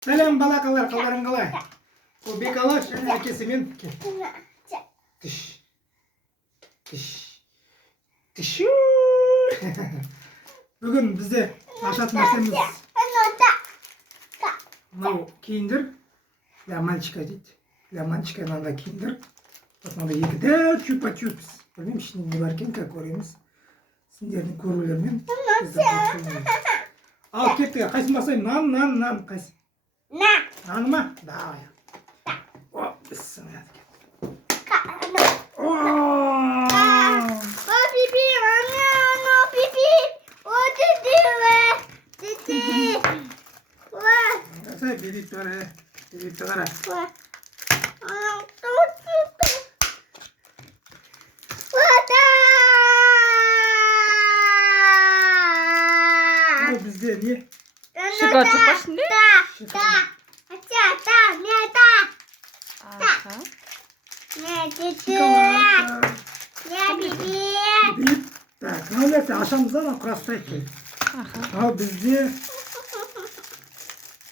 Сәлем балақалар, қалдарың қалай? Бұл Бекалаш және әкесімен тіш. Бүгін бізде ашатын нәрсеміз мынау киіндер. Для мальчика дейді. Для мальчика мынандай киіндер. Мынандай екі чупа-чупс. Білмеймін, ішінде не бар екен, как көреміз. Сендердің көрулермен. Ал кеттік, қайсын басайын? Нан, қайсын? Наны ма? Давай. О, бісміллә. Бебекті қара. Бізде не? Шоколад жоқ па ішінде? Так, мынау нәрсе ашамыз да, құрастырайық. Ал бізде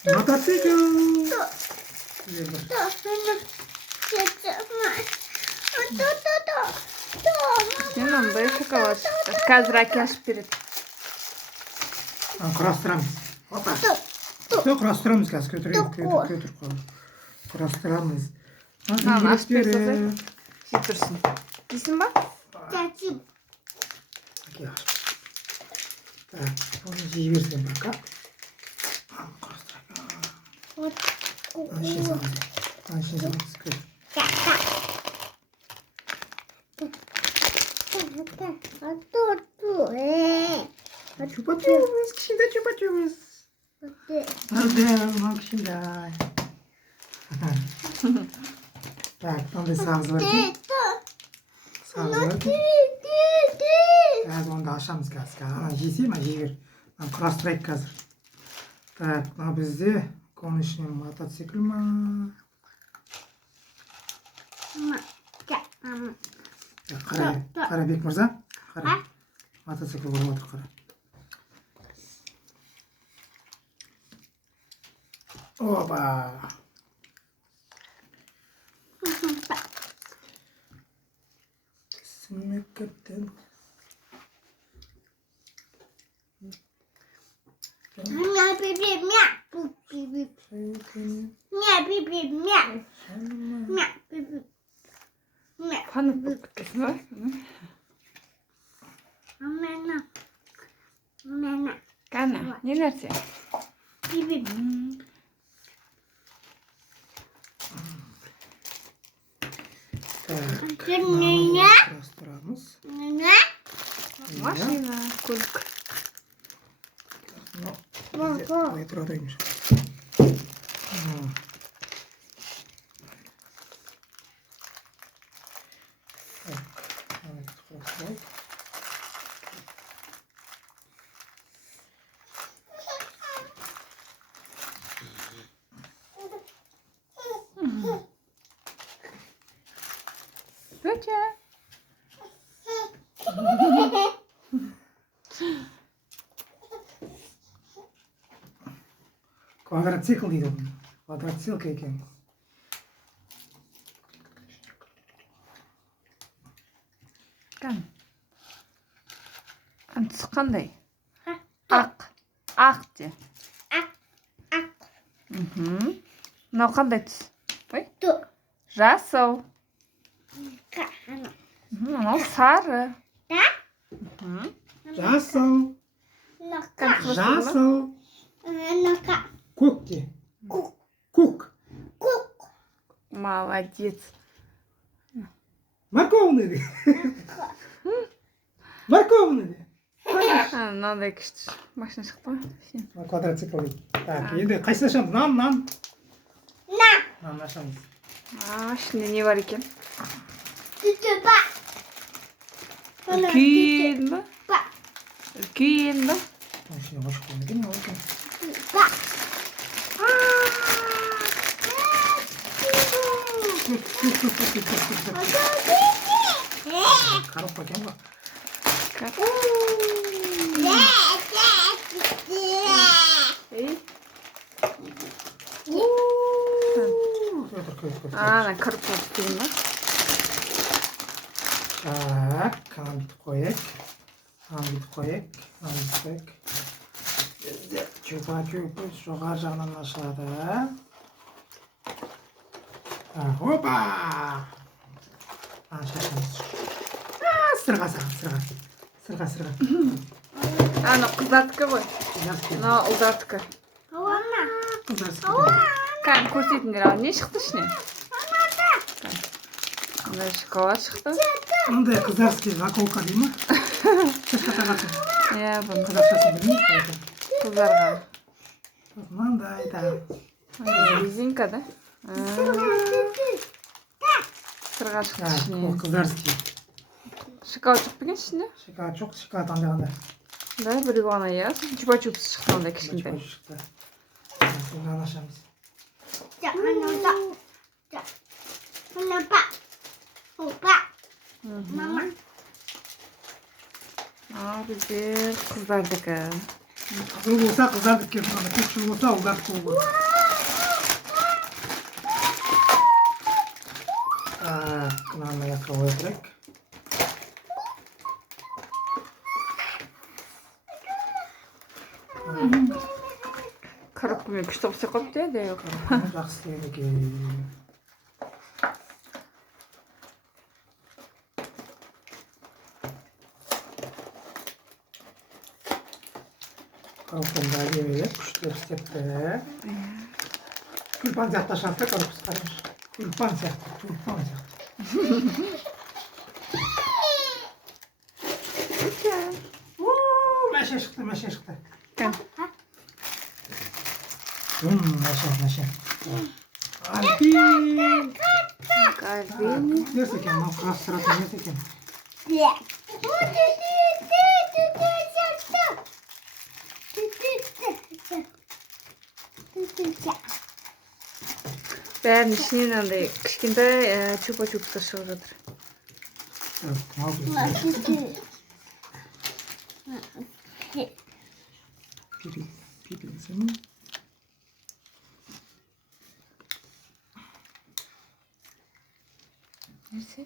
мотоцикл. Сен ондай шоколад шықты. Қазір әке ашып береді. Құрастырамыз. Опа. Құрастырамыз қазір. Көтір. Құрастырамыз. Мама, ашып берді. Жей тұрсын. Дейсің ба? Әке ашып. Так, оны жей берсем бір қап. Құрастырайық. Ашын саламыз. Чупа-чупс, кішкентай чупа-чупс. Мынау кішкентай. Так, мынандай сағыз бар екен. Қазір онда ашамыз қазір. Ана жесе ма, жей бер. Құрастырайық қазір. Так, мына бізде оның ішіне мотоцикл ма? Қара Бек мырза. Қара. Мотоцикл болып отыр, қара. Опа. Смекаттен. Қанып болып кеткесін ба? Қана, не нәрсе? Құрастырамыз. Машина, көлік. Ой, тұрады емес. Өте. Квадроцикл дейді оны. Квадроцикл екен. Кән. Түсі қандай? Ақ де. Мынау қандай түс? Жасыл. Мынау сары. Жасыл. Көк де. Көк. Молодец. Морковный де. Морковный де. Мынандай күшті машина шықты ма? Квадроцикл дейді. Так, енді қайсыны ашамыз? Нан. Нан ашамыз. Ішінде не бар екен? Үлкен ба? Үлкен ба? Ішіне қошып қоймеген ау екен. Қарып қойген ба? көз. Ана кіріп дейін ма? Так, мынаны бүйтіп қояйық. Бізде чупа-чупс жоғары жағынан ашылады. Опа! Шашамыз. Сырға саған, сырға. Ана қыздардікі ғой. Мына ұлдардікі. Кән көрсетіңдер, не шықты ішінен? Мындай шоколад шықты. Мындай қыздарский заколка дей ма? Шашқатағасы. Иә, бұны Қазақшасын білмеймін. қыздарға. Мындай да. Резинка да? Сырға шықты Ол ішінен. қыздарский. Шоколад жоқ екен ішінде? Шоколад жоқ, шоколад андай. Да, біреу ғана иә. Чупа-чупс шықты андай кішкентай. Шықты. Соны ашамыз. Бізде қыздардікі. Қызыл болса қыздардікі, көкшіл болса ұлдардікі болады. Мынаны аяққа қоя тұрайық. Қырып мен күшті қылсақ қойыпты еді. Жақсы істеген екен. Коробкамда әдемілеп күштеп істепті. Тюльпан сияқты ашады коробкасы, қараңыз. Тюльпан сияқты. Мәше шықты. Кән. Мәше. Альпин. Кальвин. Несі екен, мынау құрастыратын несі екен. Бәрін ішінен андай кішкентай чупа-чупстар шығып жатыр. Пипинсің. Несі?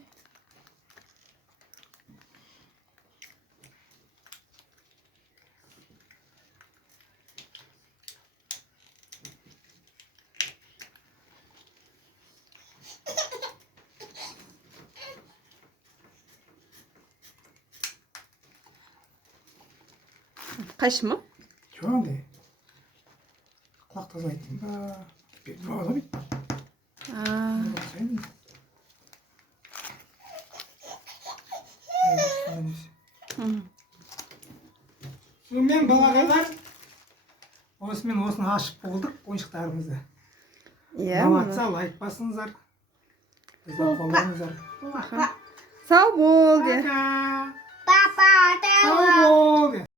Қайшы ма? Жоқ андай. Құлақ тазалайтын ба? Болады бейт. Сонымен балағайлар, осымен осыны ашып болдық ойыншықтарымызды. Ұнаматса лайк басыңыздар. Бізді қолдаңыздар. Сау бол де. Сау бол де.